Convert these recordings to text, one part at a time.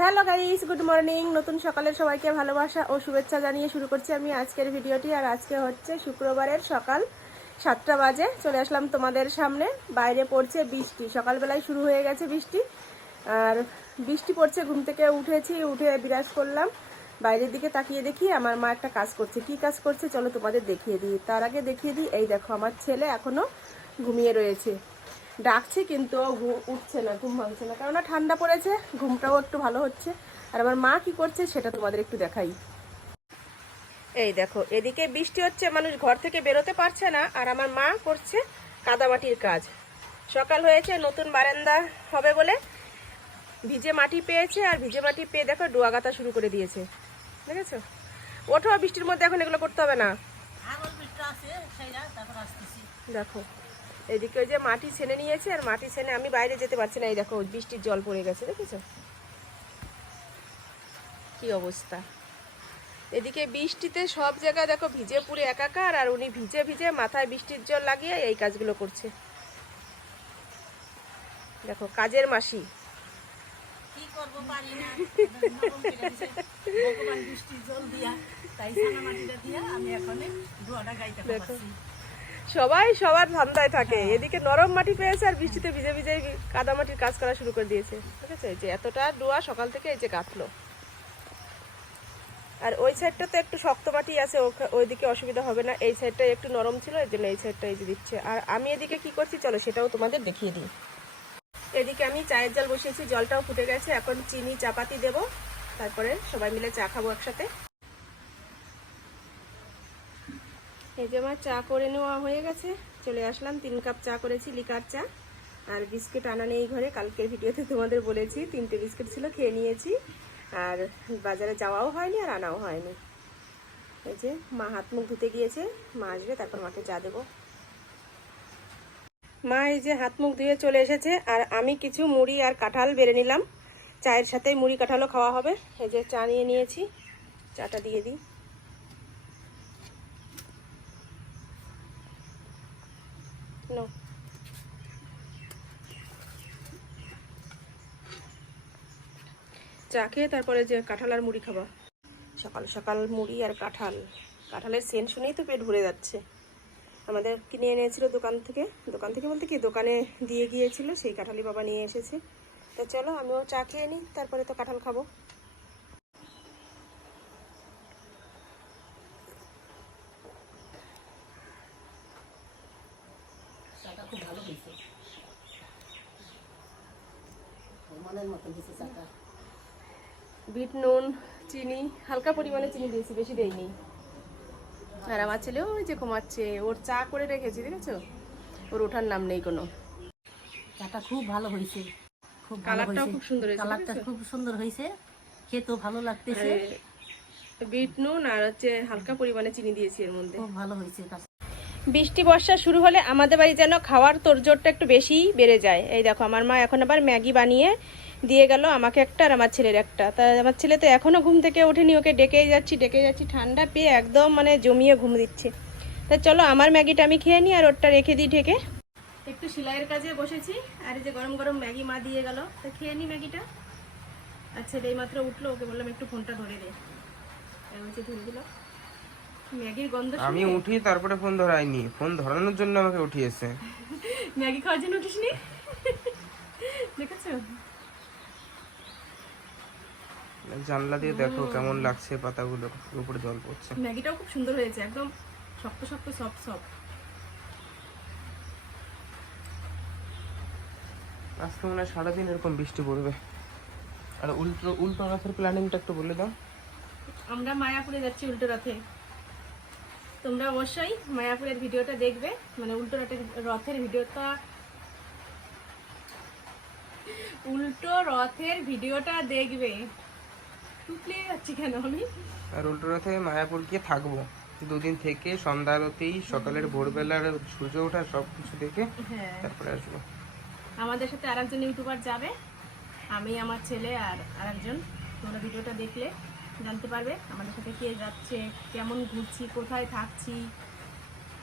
Hello guys good morning নতুন সকালের সবাইকে ভালোবাসা ও শুভেচ্ছা জানিয়ে শুরু করছি আমি আজকের ভিডিওটি। আর আজকে হচ্ছে শুক্রবারের সকাল সাতটা বাজে। চলে আসলাম তোমাদের সামনে। বাইরে পড়ছে বৃষ্টি। সকালবেলায় শুরু হয়ে গেছে বৃষ্টি। আর বৃষ্টি পড়ছে, ঘুম থেকে উঠেছি, উঠে বিরাজ করলাম। বাইরের দিকে তাকিয়ে দেখি আমার মা একটা কাজ করছে। কি কাজ করছে? চলো তোমাদের দেখিয়ে দিই। তার আগে দেখিয়ে দিই। এই দেখো, আমার ছেলে এখনও ঘুমিয়ে রয়েছে। ডাকছে কিন্তু ঘু- উঠছে না ঘুম ভাঙছে না। কেননা ঠান্ডা পড়েছে ঘুমটাও একটু ভালো হচ্ছে। আর আমার মা কি করছে সেটা তোমাদের একটু দেখাই। এই দেখো এদিকে বৃষ্টি হচ্ছে মানুষ ঘর থেকে বেরোতে পারছে না আর আমার মা করছে কাদামাটির কাজ। সকাল হয়েছে নতুন বারান্দা হবে বলে ভিজে মাটি পেয়েছে আর ভিজে মাটি পেয়ে দেখো ডোয়া গাঁথা শুরু করে দিয়েছে। দেখেছ? ওঠো বৃষ্টির মধ্যে এখন এগুলো করতে হবে না। দেখো। এদিকে ওই যে মাটি ছেনে নিয়েছে আর মাটি ছেনে আমি বাইরে যেতে পারছি না এই দেখো বৃষ্টির জল পড়ে গেছে দেখেছ কি অবস্থা এদিকে বৃষ্টিতে সব জায়গায় দেখো ভিজে পুরে একাকার আর উনি ভিজে ভিজে মাথায় বৃষ্টির জল লাগিয়ে এই কাজগুলো করছে দেখো কাজের মাসি কি করব পারি না নরম করে দিছে। ভগবান বৃষ্টির জল দিয়া তাই ছানা মাটিটা দিয়া আমি এখন ধোয়াটা গাইতে দেখো। পারছি সবাই সবার ধান্দায় থাকে। এদিকে নরম মাটি পেয়েছে আর বৃষ্টিতে ভিজে ভিজে কাদা মাটির কাজ করা শুরু করে দিয়েছে। ঠিক আছে? এই যে এতটা ডোয়া সকাল থেকে এই যে গাঁথলো আর ওই সাইডটা তো একটু শক্ত মাটি আছে ওইদিকে অসুবিধা হবে না। এই সাইডটা একটু নরম ছিল, এই জন্য এই সাইডটা এই যে দিচ্ছে। আর আমি এদিকে কি করছি চলো সেটাও তোমাদের দেখিয়ে দিই। এদিকে আমি চায়ের জল বসিয়েছি, জলটাও ফুটে গেছে। এখন চিনি, চাপাতি দেব। তারপরে সবাই মিলে চা খাব একসাথে। এই যে আমার চা করে নেওয়া হয়ে গেছে, চলে আসলাম, তিন কাপ চা করেছি, লিকার চা। আর বিস্কিট আনা নেই ঘরে, কালকের ভিডিওতে তোমাদের বলেছি, তিনটে বিস্কিট ছিল, খেয়ে নিয়েছি। আর বাজারে যাওয়াও হয়নি আর আনাও হয়নি। এই যে মা হাত মুখ ধুতে গিয়েছে, মা আসবে, তারপর মাকে চা দেবো। মা এই যে হাত মুখ ধুয়ে চলে এসেছে, আর আমি কিছু মুড়ি আর কাঁঠাল বেড়ে নিলাম। চায়ের সাথে মুড়ি কাঁঠালও খাওয়া হবে। এই যে চা নিয়ে নিয়েছি, চাটা দিয়ে দিই। No. চা খেয়ে তারপরে যে কাঁঠাল আর মুড়ি খাবা। সকাল সকাল মুড়ি আর কাঁঠাল। কাঁঠালের সেন্ট শুনেই তো পেট ভরে যাচ্ছে। আমাদের কিনে এনেছিল দোকান থেকে। দোকান থেকে বলতে কি দোকানে দিয়ে গিয়েছিল সেই কাঁঠালি বাবা নিয়ে এসেছে। তো চলো আমিও চা খেয়ে নিই তারপরে তো কাঁঠাল খাব চাটা খুব ভালো হয়েছে মনের মতো দিছে চাটা বিট নুন চিনি হালকা পরিমাণে চিনি দিয়েছি বেশি দেইনি। আর আমার ছেলে ওই যে ঘুমাচ্ছে ওর চা করে রেখেছি দেখেছ? ওর ওঠার নাম নেই কোনো। চাটা খুব ভালো হয়েছে। খুব কালারটাও খুব সুন্দর হয়েছে কালারটা খুব সুন্দর হয়েছে। খেতেও ভালো লাগতেছে। বিট নুন আর হচ্ছে হালকা পরিমাণে চিনি দিয়েছি এর মধ্যে। খুব ভালো হয়েছে বৃষ্টি, বর্ষা শুরু হলে আমাদের বাড়ি যেন খাওয়ার তোড়জোড়টা একটু বেশিই বেড়ে যায়। এই দেখো, আমার মা এখন আবার ম্যাগি বানিয়ে দিয়ে গেল আমাকে একটা আর আমার ছেলের একটা। তা আমার ছেলে তো এখনও ঘুম থেকে ওঠেনি, ওকে ডেকেই যাচ্ছি ডেকে যাচ্ছি, ঠান্ডা পেয়ে একদম মানে জমিয়ে ঘুম দিচ্ছে। তা চলো আমার ম্যাগিটা আমি খেয়ে নিই আর ওরটা রেখে দিই ঢেকে। একটু সেলাইয়ের কাজে বসেছি, আর এই যে গরম গরম ম্যাগি মা দিয়ে গেল। তা খেয়ে নিই ম্যাগিটা। আর ছেলে মাত্র উঠল, ওকে বললাম একটু ফোনটা ধরে দে। আর ধরে দিল। ম্যাগির গন্ধ আমি উঠি তারপরে ফোন ধরাইনি। ফোন ধরানোর জন্য আমাকে উঠিয়েছে। ম্যাগি খাওয়ার জন্য উঠিসনি? দেখেছ? জানলা দিয়ে দেখো কেমন লাগছে পাতাগুলো উপরে জল পড়ছে। ম্যাগিটাও খুব সুন্দর হয়েছে একদম শক্ত শক্ত সফট সফট। আজকে মনে হয় সারাদিন এরকম বৃষ্টি পড়বে। আর উল্টো উল্টো রথের প্ল্যানিংটা একটু বলে দাও। আমরা মায়াপুরে যাচ্ছি উল্টো রথে। তোমরা অবশ্যই মায়াপুরের ভিডিওটা দেখবে মানে উল্টো রথের রথের ভিডিওটা উল্টো রথের ভিডিওটা দেখবে। টুকলে যাচ্ছি কেন আমি? আর উল্টো রথে মায়াপুর গিয়ে থাকব। দুদিন থেকে সন্ধ্যা আরতি সকালের ভোরবেলার সূর্য ওঠা সব কিছু দেখে হ্যাঁ। তারপরে আসব। আমাদের সাথে আরেকজন ইউটিউবার যাবে আমি আমার ছেলে আর আরেকজন। তোমরা ভিডিওটা দেখলে। জানতে পারবে আমাদের সাথে কে যাচ্ছে, কেমন ঘুরছি, কোথায় থাকছি,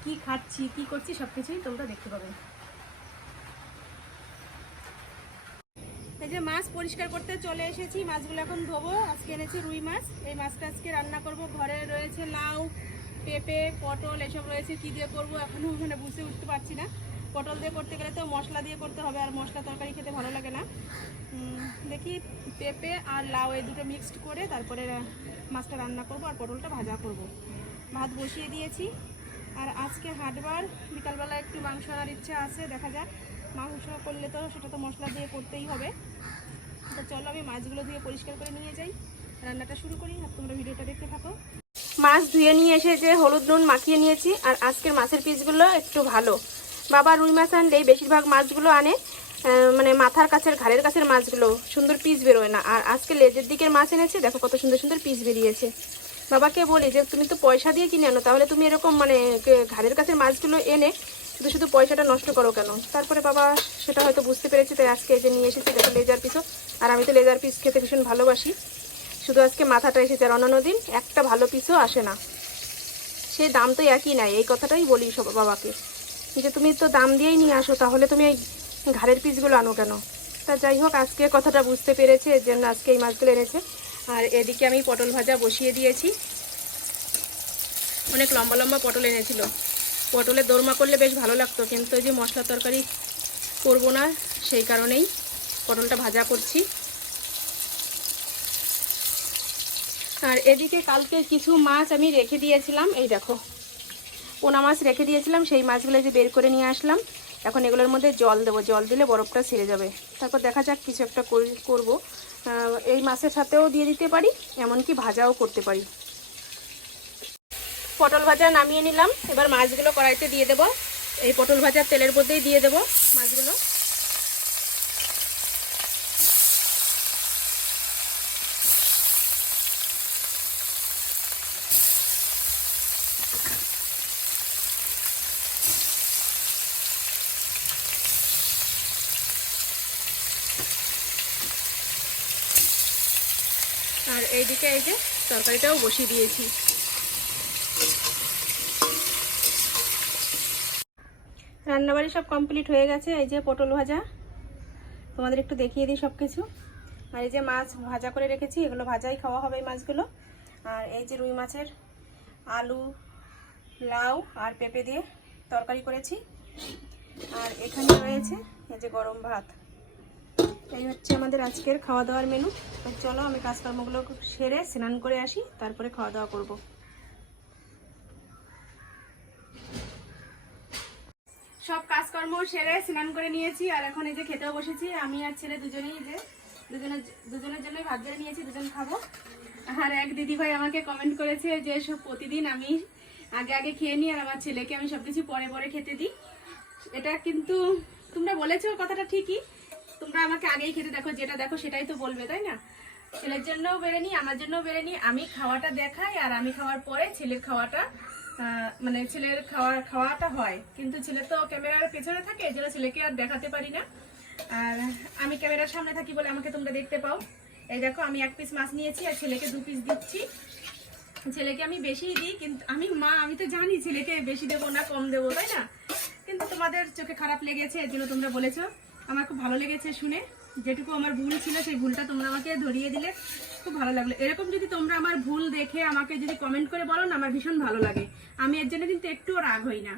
কি খাচ্ছি, কি করছি সব কিছুই তোমরা দেখতে পাবে। এই যে মাছ পরিষ্কার করতে চলে এসেছি, মাছগুলো এখন ধোবো, আজকে এনেছি রুই মাছ। এই মাছটা আজকে রান্না করব, ঘরে রয়েছে লাউ, পেঁপে, পটল, এসব রয়েছে, কি দিয়ে করব এখনও মানে বুঝতে উঠতে পারছি না। পটল দিয়ে করতে গেলে তো মশলা দিয়ে করতে হবে আর মশলা তরকারি খেতে ভালো লাগে না। দেখি পেঁপে আর লাউ এই দুটো মিক্সড করে তারপরে মাছটা রান্না করব আর পটলটা ভাজা করব। ভাত বসিয়ে দিয়েছি। আর আজকে হাটবার, বিকালবেলা একটু মাংস আনার ইচ্ছা আছে, দেখা যাক। মাংস করলে তো সেটা তো মশলা দিয়ে করতেই হবে। তো চলো আমি মাছগুলো ধুয়ে পরিষ্কার করে নিয়ে যাই। রান্নাটা শুরু করি আর তোমরা ভিডিওটা দেখতে থাকো। মাছ ধুয়ে নিয়ে এসে যে হলুদ নুন মাখিয়ে নিয়েছি আর আজকের মাছের পিসগুলো একটু ভালো। বাবা রুই মাছ আনলেই বেশিরভাগ মাছগুলো আনে মানে মাথার কাছের, ঘাড়ের কাছের মাছগুলো। সুন্দর পিস বেরোয় না। আর আজকে লেজের দিকের মাছ এনেছে, দেখো কত সুন্দর সুন্দর পিস বেরিয়েছে। বাবাকে বলি যে, তুমি তো পয়সা দিয়ে কিনে আনো, তাহলে তুমি এরকম মানে ঘাড়ের কাছের মাছগুলো এনে শুধু শুধু পয়সাটা নষ্ট করো কেন? তারপরে বাবা সেটা হয়তো বুঝতে পেরেছে, তাই আজকে যে নিয়ে এসেছি, দেখো লেজার পিসও আর আমি তো লেজার পিস খেতে ভীষণ ভালোবাসি। শুধু আজকে মাথাটা এসেছে, আর অন্যান্য দিন একটা ভালো পিসও আসে না। সেই দাম তো একই নাই, এই কথাটাই বলি সব, বাবাকে। যে তুমি তো দাম দিয়েই নিয়ে আসো, তাহলে তুমি এই ঘাড়ের পিসগুলো আনো কেন? তা যাই হোক, আজকে কথাটা বুঝতে পেরেছে, এর জন্য আজকে এই মাছগুলো এনেছে। আর এদিকে আমি পটল ভাজা বসিয়ে দিয়েছি। অনেক লম্বা লম্বা পটল এনেছিল। পটলের দোরমা করলে বেশ ভালো লাগতো, কিন্তু যে মশলা তরকারি করব না, সেই কারণেই পটলটা ভাজা করছি। আর এদিকে কালকে কিছু মাছ আমি রেখে দিয়েছিলাম, এই দেখো। পোনা মাছ রেখে দিয়েছিলাম, সেই মাছগুলো যে বের করে নিয়ে আসলাম। এখন এগুলোর মধ্যে জল দেবো, জল দিলে বরফটা ছেড়ে যাবে। তারপর দেখা যাক কিছু একটা করি- করব। এই মাছের সাথেও দিয়ে দিতে পারি, এমনকি ভাজাও করতে পারি। পটল ভাজা নামিয়ে নিলাম। এবার মাছগুলো কড়াইতে দিয়ে দেবো। এই পটল ভাজার তেলের মধ্যেই দিয়ে দেবো মাছগুলো আর এইদিকে এই যে তরকারিটাও বসিয়ে দিয়েছি। রান্নাবাড়ি সব কমপ্লিট হয়ে গেছে, এই যে পটল ভাজা। তোমাদের একটু দেখিয়ে দিই সব কিছু আর এই যে মাছ ভাজা করে রেখেছি, এগুলো ভাজাই খাওয়া হবে এই মাছগুলো। আর এই যে রুই মাছের আলু, লাউ আর পেঁপে দিয়ে তরকারি করেছি। আর এখানে রয়েছে এই যে গরম ভাত। এই হচ্ছে আমাদের আজকের খাওয়া দাওয়ার মেনু চলো, আমি কাজকর্মগুলো সেরে স্নান করে আসি, তারপরে খাওয়া দাওয়া করব। সব কাজকর্ম সেরে স্নান করে নিয়েছি, আর এখন এই যে খেতেও বসেছি, আমি আর ছেলে দুজনেই যে দুজনের দুজনের জন্যই ভাত বেড়ে নিয়েছি, দুজন খাব। আর এক দিদি ভাই আমাকে কমেন্ট করেছে যে, সব প্রতিদিন আমি আগে আগে খেয়ে নিই, আর আমার ছেলেকে আমি সবকিছু পরে পরে খেতে দিই। এটা কিন্তু তোমরা বলেছ, কথাটা ঠিকই। তোমরা আমাকে আগেই খেতে দেখো, যেটা দেখো সেটাই তো বলবে, তাই না? ছেলের জন্যও বেড়ে নিই আমার জন্যও বেড়ে নিই আমি খাওয়াটা দেখাই আর আমি খাওয়ার পরে ছেলের খাওয়াটা মানে ছেলের খাওয়া খাওয়াটা হয়। কিন্তু ছেলে তো ক্যামেরার পেছনে থাকে এই জন্য ছেলেকে আর দেখাতে পারি না। আর আমি ক্যামেরার সামনে থাকি বলে আমাকে তোমরা দেখতে পাও। এই দেখো, আমি এক পিস মাছ নিয়েছি আর ছেলেকে দু পিস দিচ্ছি। ছেলেকে আমি বেশি দিই, কিন্তু আমি, মা, আমি তো জানি ছেলেকে বেশি দেবো না কম দেবো, তাই না? কিন্তু তোমাদের চোখে খারাপ লেগেছে এর জন্য তোমরা বলেছ। আমার খুব ভালো লেগেছে শুনে। যেটুকু আমার ভুল ছিল, সেই ভুলটা তোমরা আমাকে ধরিয়ে দিলে খুব ভালো লাগল। এরকম যদি তোমরা আমার ভুল দেখে আমাকে যদি কমেন্ট করে বলো না, আমার ভীষণ ভালো লাগে। আমি এর জন্য কিন্তু একটুও রাগ হই না।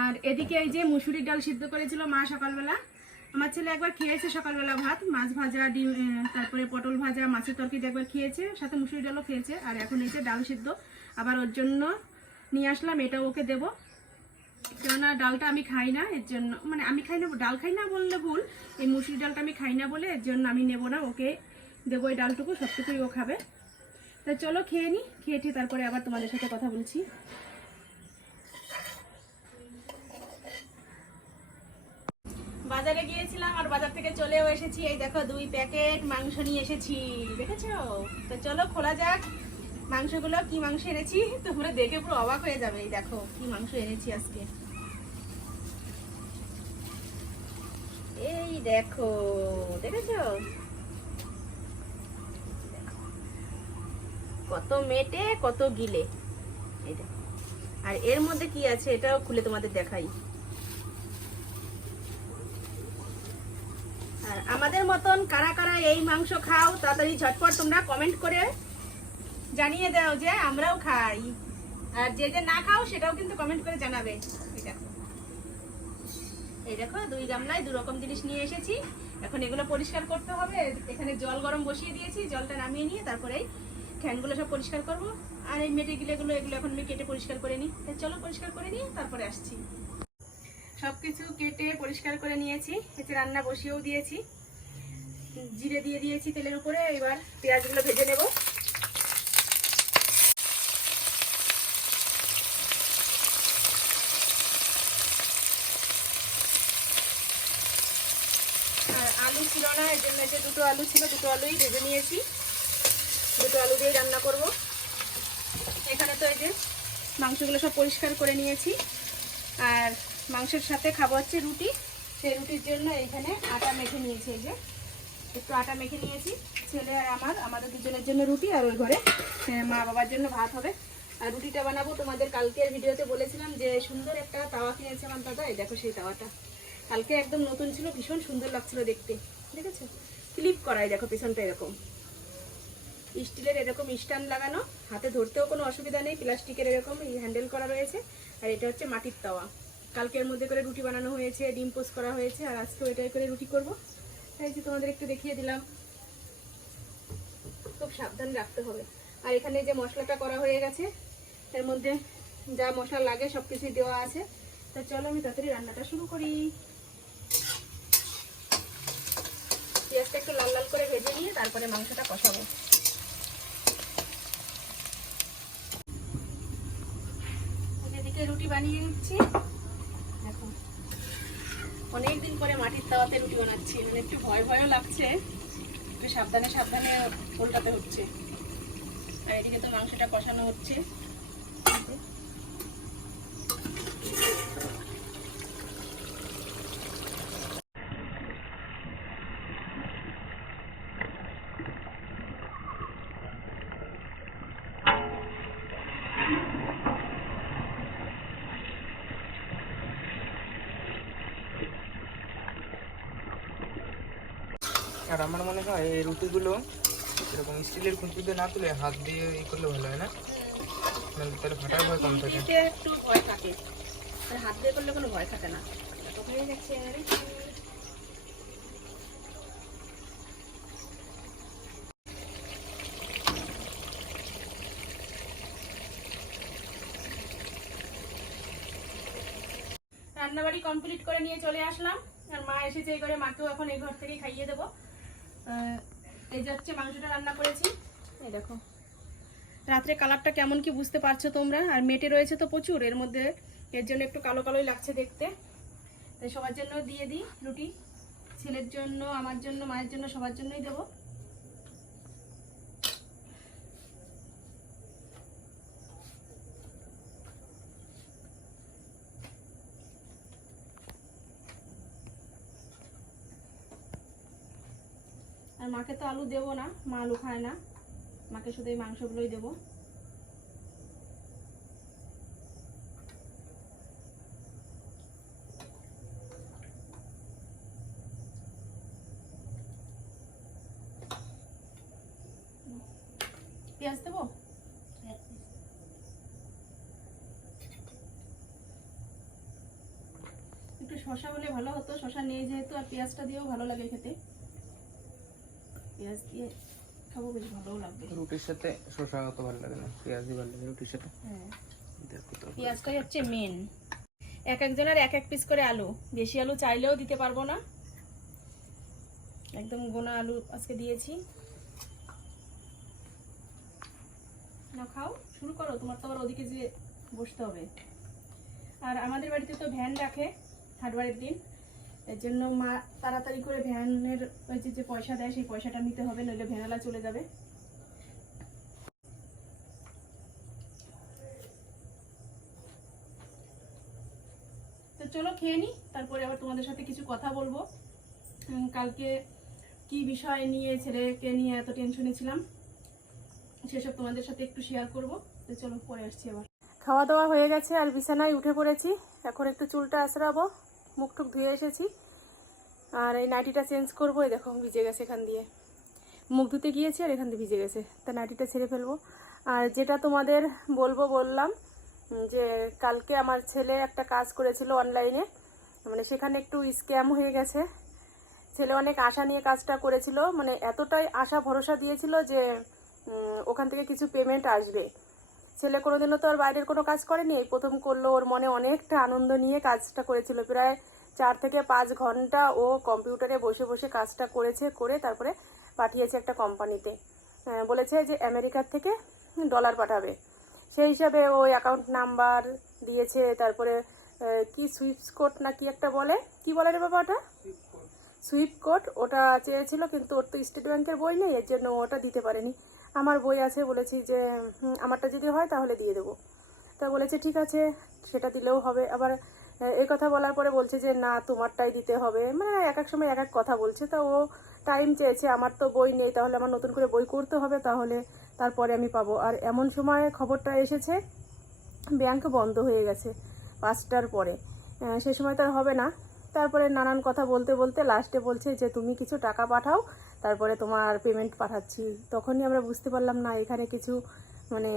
আর এদিকে এই যে মুসুরির ডাল সিদ্ধ করেছিল মা সকালবেলা। আমার ছেলে একবার খেয়েছে সকালবেলা ভাত, মাছ ভাজা, ডিম তারপরে পটল ভাজা, মাছের তরকারি একবার খেয়েছে, সাথে মুসুরি ডালও খেয়েছে। আর এখন এই যে ডাল সিদ্ধ, আবার ওর জন্য নিয়ে আসলাম, এটা ওকে দেবো। কেননা ডালটা আমি খাই না, এর জন্য মানে আমি খাই না ডাল খাই না বললে ভুল। এই মুসুরি ডালটা আমি খাই না বলে এর জন্য আমি নেব না, ওকে দেবো এই ডালটুকু, সবটুকুই ও খাবে। তা চলো খেয়ে নি, খেয়ে ঠেয়ে তারপরে আবার তোমাদের সাথে কথা বলছি। বাজারে গিয়েছিলাম আর বাজার থেকে চলেও এসেছি। এই দেখো দুই প্যাকেট মাংস নিয়ে এসেছি, দেখেছ? তো চলো, খোলা যাক। মাংসগুলো, কি মাংস এনেছি? তোমরা দেখে পুরো অবাক হয়ে যাবে। এই দেখো, কি মাংস এনেছি আজকে। এই দেখো, দেখেছ? কত মেটে, কত গিলে। আর এর মধ্যে কি আছে, এটাও খুলে তোমাদের দেখাই। আর আমাদের মতন কারা কারা এই মাংস খাও, তাড়াতাড়ি ঝটপট তোমরা কমেন্ট করে জানিয়ে দাও যে আমরাও খাই। আর যে যে না খাও, সেটাও কিন্তু কমেন্ট করে জানাবে। এই দেখো। দুই গামলায় দু রকম জিনিস নিয়ে এসেছি। এখন এগুলো পরিষ্কার করতে হবে। এখানে জল গরম বসিয়ে দিয়েছি, জলটা নামিয়ে নিয়ে তারপরে ঠ্যাংগুলো সব পরিষ্কার করব। আর এই মেটে গিলেগুলো এগুলো এখন আমি কেটে পরিষ্কার করে নিই। চলো পরিষ্কার করে নিয়ে তারপরে আসছি। সব কিছু কেটে পরিষ্কার করে নিয়েছি। এতে রান্না বসিয়েও দিয়েছি। জিরে দিয়ে দিয়েছি তেলের উপরে। এবার পেঁয়াজগুলো ভেজে নেব আর আলু ছিল না এর জন্য যে দুটো আলু ছিল, দুটো আলুই ভেজে নিয়েছি। দুটো আলু দিয়ে রান্না করব। এখানে তো এই যে মাংসগুলো সব পরিষ্কার করে নিয়েছি। আর মাংসের সাথে খাব হচ্ছে রুটি। সেই রুটির জন্য এখানে আটা মেখে নিয়েছি এই যে। একটু আটা মেখে নিয়েছি। ছেলে আর আমার, আমাদের দুজনের জন্য রুটি আর ওই ঘরে মা বাবার জন্য ভাত হবে। আর রুটিটা বানাবো তোমাদের কালকের ভিডিওতে বলেছিলাম যে সুন্দর একটা তাওয়া কিনেছে আমার দাদা। এই দেখো সেই তাওয়াটা। কালকে একদম নতুন ছিল, ভীষণ সুন্দর লাগছিল দেখতে। দেখেছ ক্লিপ করাই, দেখো পেছনটা এরকম। স্টিলের এরকম স্ট্যান্ড লাগানো, হাতে ধরতেও কোনো অসুবিধা নেই, প্লাস্টিকের এরকম হ্যান্ডেল করা রয়েছে, আর এটা হচ্ছে মাটির তাওয়া। কালকের মধ্যে করে রুটি বানানো হয়েছে, ডিম পোস্ট করা হয়েছে, আর আজকেও এটাই করে রুটি করব। তাই যে তোমাদের একটু দেখিয়ে দিলাম। খুব সাবধান রাখতে হবে। আর এখানে যে মশলাটা করা হয়ে গেছে, এর মধ্যে যা মশলা লাগে সব কিছুই দেওয়া আছে। তা চলো আমি তাড়াতাড়ি রান্নাটা শুরু করি। পেঁয়াজটা একটু লাল লাল করে ভেজে নিয়ে তারপরে মাংসটা কষাবো। এদিকে রুটি বানিয়ে নিচ্ছি। দেখো, অনেকদিন পরে মাটির তাওয়াতে রুটি বানাচ্ছি। মানে একটু ভয় ভয়ও লাগছে, একটু সাবধানে সাবধানে উল্টাতে হচ্ছে। আর এদিকে তো মাংসটা কষানো হচ্ছে আর আমার মনে হয় এই রুটিগুলো এরকম স্টিলের খুঁটিতে না তুলে হাত দিয়ে ই করলে ভালো হয় না? নাহলে তাহলে ফাটার ভয় কম থাকে। একটু ভয় থাকে। হাত দিয়ে করলে কোনো ভয় থাকে না। রান্নাবাড়ি কমপ্লিট করে নিয়ে চলে আসলাম। আর মা এসেছে এই ঘরে মাকেও এখন এই ঘর থেকেই খাইয়ে দেবো। এই যে হচ্ছে মাংসটা রান্না করেছি। এই দেখো। রাত্রে কালারটা কেমন কি বুঝতে পারছ তোমরা? আর মেটে রয়েছে তো প্রচুর, এর মধ্যে এর জন্য একটু কালো কালোই লাগছে দেখতে। সবার জন্য দিয়ে দিই রুটি। ছেলের জন্য, আমার জন্য, মায়ের জন্য, সবার জন্যই দেবো। মাকে তো আলু দেবো না, মা আলু খায় না। মাকে শুধু এই মাংসগুলোই দেবো। পেঁয়াজ দেবো? একটু শশা হলে ভালো হতো শশা নিয়ে যেহেতু আর পেঁয়াজটা দিয়েও ভালো লাগে খেতে। পেঁয়াজ দিয়ে খাব বেশ ভালোও লাগবে। রুটির সাথে শসা অত ভালো লাগে না পেঁয়াজই ভালো লাগে রুটির সাথে। হ্যাঁ। পেঁয়াজটাই হচ্ছে মেন এক একজনের এক এক পিস করে আলু। বেশি আলু চাইলেও দিতে পারব না। একদম গোনা আলু আজকে দিয়েছি। না খাও শুরু করো। তোমার তো আবার ওদিকে যে বসতে হবে। আর আমাদের বাড়িতে তো ভ্যান রাখে হাটবারের দিন। এর জন্য মা তাড়াতাড়ি করে ভ্যানের ওই যে পয়সা দেয়, সেই পয়সাটা নিতে হবে, নইলে ভ্যানালা চলে যাবে। তো চলো খেয়ে নিই তারপরে আবার তোমাদের সাথে কিছু কথা বলব। কালকে কি বিষয় নিয়ে ছেলেকে নিয়ে এত টেনশনে ছিলাম, সেসব তোমাদের সাথে একটু শেয়ার করব। তো চলো পরে আসছি আবার। খাওয়া দাওয়া হয়ে গেছে, আর বিছানায় উঠে পড়েছি। এখন একটু চুলটা আঁচড়াবো মুখ টুক ধুয়ে এসেছি। আর এই নাইটিটা চেঞ্জ করব, এই দেখো ভিজে গেছে এখান দিয়ে। মুখ ধুতে গিয়েছি আর এখান দিয়ে ভিজে গেছে। তা নাইটিটা ছেড়ে ফেলব। আর যেটা তোমাদের বলব বললাম যে কালকে আমার ছেলে একটা কাজ করেছিল অনলাইনে মানে সেখানে একটু স্ক্যাম হয়ে গেছে। ছেলে অনেক আশা নিয়ে কাজটা করেছিল মানে এতটাই আশা ভরসা দিয়েছিল যে ওখান থেকে কিছু পেমেন্ট আসবে। ছেলে কোনোদিনও তো আর বাইরের কোনো কাজ করেনি। এই প্রথম করল, ওর মনে অনেকটা আনন্দ নিয়ে কাজটা করেছিল। প্রায় চার থেকে পাঁচ ঘণ্টা ও কম্পিউটারে বসে বসে কাজটা করেছে, করে তারপরে পাঠিয়েছে একটা কোম্পানিতে। বলেছে যে আমেরিকার থেকে ডলার পাঠাবে। সেই হিসাবে ও অ্যাকাউন্ট নাম্বার দিয়েছে, তারপরে কি সুইপস কোড না কি একটা বলে? কি বলে রে বাবা ওটা? Sweep code. ওটা চেয়েছিল, কিন্তু ওর তো স্টেট ব্যাংকের বই নেই, এর জন্য ওটা দিতে পারেনি। আমার বই আছে বলেছি যে আমারটা যদি হয় তাহলে দিয়ে দেবো। তা বলেছে, ঠিক আছে, সেটা দিলেও হবে। আবার এই কথা বলার পরে বলছে যে, না, তোমারটাই দিতে হবে। মানে এক এক সময় এক এক কথা বলছে। তা ও টাইম চেয়েছে, আমার তো বই নেই, তাহলে আমার নতুন করে বই করতে হবে, তাহলে তারপরে আমি পাবো। আর এমন সময় খবরটা এসেছে, ব্যাংক বন্ধ হয়ে গেছে পাঁচটার পরে। সে সময় তো আর হবে না। তারপরে নানান কথা বলতে বলতে লাস্টে বলছে যে, তুমি কিছু টাকা পাঠাও তারপরে তোমার পেমেন্ট পাঠাচ্ছি। তখনই আমরা বুঝতে পারলাম না এখানে কিছু মানে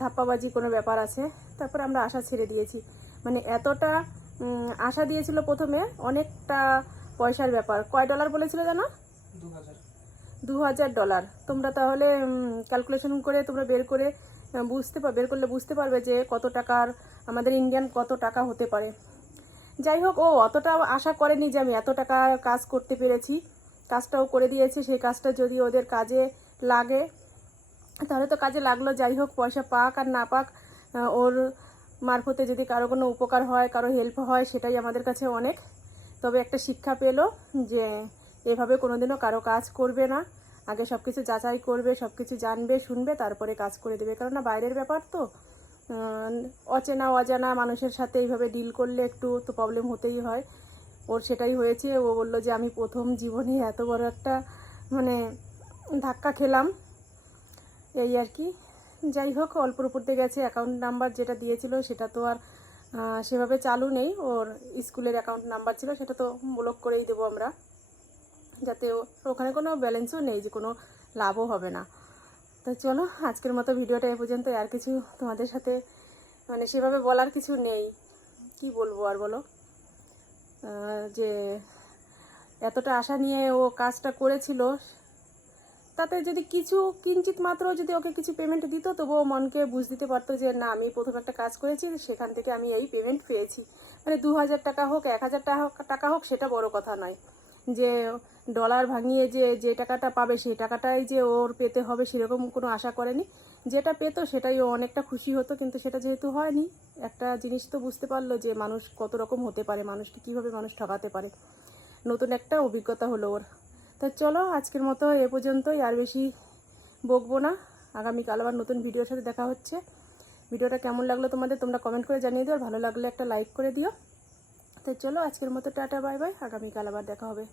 ধাপ্পাবাজি কোনো ব্যাপার আছে। তারপরে আমরা আশা ছেড়ে দিয়েছি। মানে এতটা আশা দিয়েছিল প্রথমে অনেকটা পয়সার ব্যাপার। কয় ডলার বলেছিল জানো? দু হাজার দু হাজার ডলার তোমরা তাহলে ক্যালকুলেশন করে তোমরা বের করে বুঝতে পার বের করলে বুঝতে পারবে যে কত টাকার আমাদের ইন্ডিয়ান কত টাকা হতে পারে। যাই হোক ও অতটা আশা করেনি যে আমি এত টাকা কাজ করতে পেরেছি। কাজটাও করে দিয়েছে, সেই কাজটা যদি ওদের কাজে লাগে, তাহলে তো কাজে লাগল, যাই হোক, পয়সা পাক আর না পাক ওর মারফতে যদি কারও কোনো উপকার হয়, কারও হেল্প হয়, সেটাই আমাদের কাছে অনেক। তবে একটা শিক্ষা পেল যে, এভাবে কোনোদিনও কারও কাজ করবে না। আগে সব কিছু যাচাই করবে সব কিছু জানবে, শুনবে, তারপরে কাজ করে দেবে। কেননা বাইরের ব্যাপার তো অচেনা অজানা মানুষের সাথে এইভাবে ডিল করলে একটু তো প্রবলেম হতেই হয়। ওর সেটাই হয়েছে। ও বলল যে, আমি প্রথম জীবনে এত বড় একটা মানে ধাক্কা খেলাম। এই আর কি। যাই হোক, অল্পর উপরতে গেছে। অ্যাকাউন্ট নাম্বার যেটা দিয়েছিল, সেটা তো আর সেভাবে চালু নেই। ওর স্কুলের অ্যাকাউন্ট নাম্বার ছিল, সেটা তো ব্লক করেই দেবো আমরা। যাতে ওখানে কোনো ব্যালেন্সও নেই যে, কোনো লাভও হবে না। তো চলো, আজকের মতো ভিডিওটা এ পর্যন্ত। আর কিছু তোমাদের সাথে মানে সেভাবে বলার কিছু নেই। কি বলব আর বলো? যে এতটা আশা নিয়ে ও কাজটা করেছিল, তাতে যদি কিছু, কিঞ্চিত মাত্র যদি ওকে কিছু পেমেন্ট দিত, তবুও মনকে বুঝ দিতে পারতো যে, না, আমি প্রথম একটা কাজ করেছি, সেখান থেকে আমি এই পেমেন্ট পেয়েছি। মানে দু হাজার টাকা হোক, এক হাজার টাকা হোক- টাকা হোক, সেটা বড় কথা নয়। যে ডলার ভাঙিয়ে যে যে টাকাটা পাবে সেই টাকাটাই যে ওর পেতে হবে সেরকম কোনো আশা করেনি। যেটা পেতো সেটাই ও অনেকটা খুশি হতো, কিন্তু সেটা যেহেতু হয়নি, একটা জিনিস তো বুঝতে পারল যে মানুষ কত রকম হতে পারে, মানুষকে কীভাবে মানুষ ঠকাতে পারে। নতুন একটা অভিজ্ঞতা হলো ওর। তো চলো আজকের মতো এ পর্যন্তই, আর বেশি বকবো না। আগামীকাল আবার নতুন ভিডিওর সাথে দেখা হচ্ছে। ভিডিওটা কেমন লাগল তোমাদের, তোমরা কমেন্ট করে জানিয়ে দিও, আর ভালো লাগলে একটা লাইক করে দিও। তো চলো। আজকের মতো টাটা বাই বাই। আগামীকাল আবার দেখা হবে।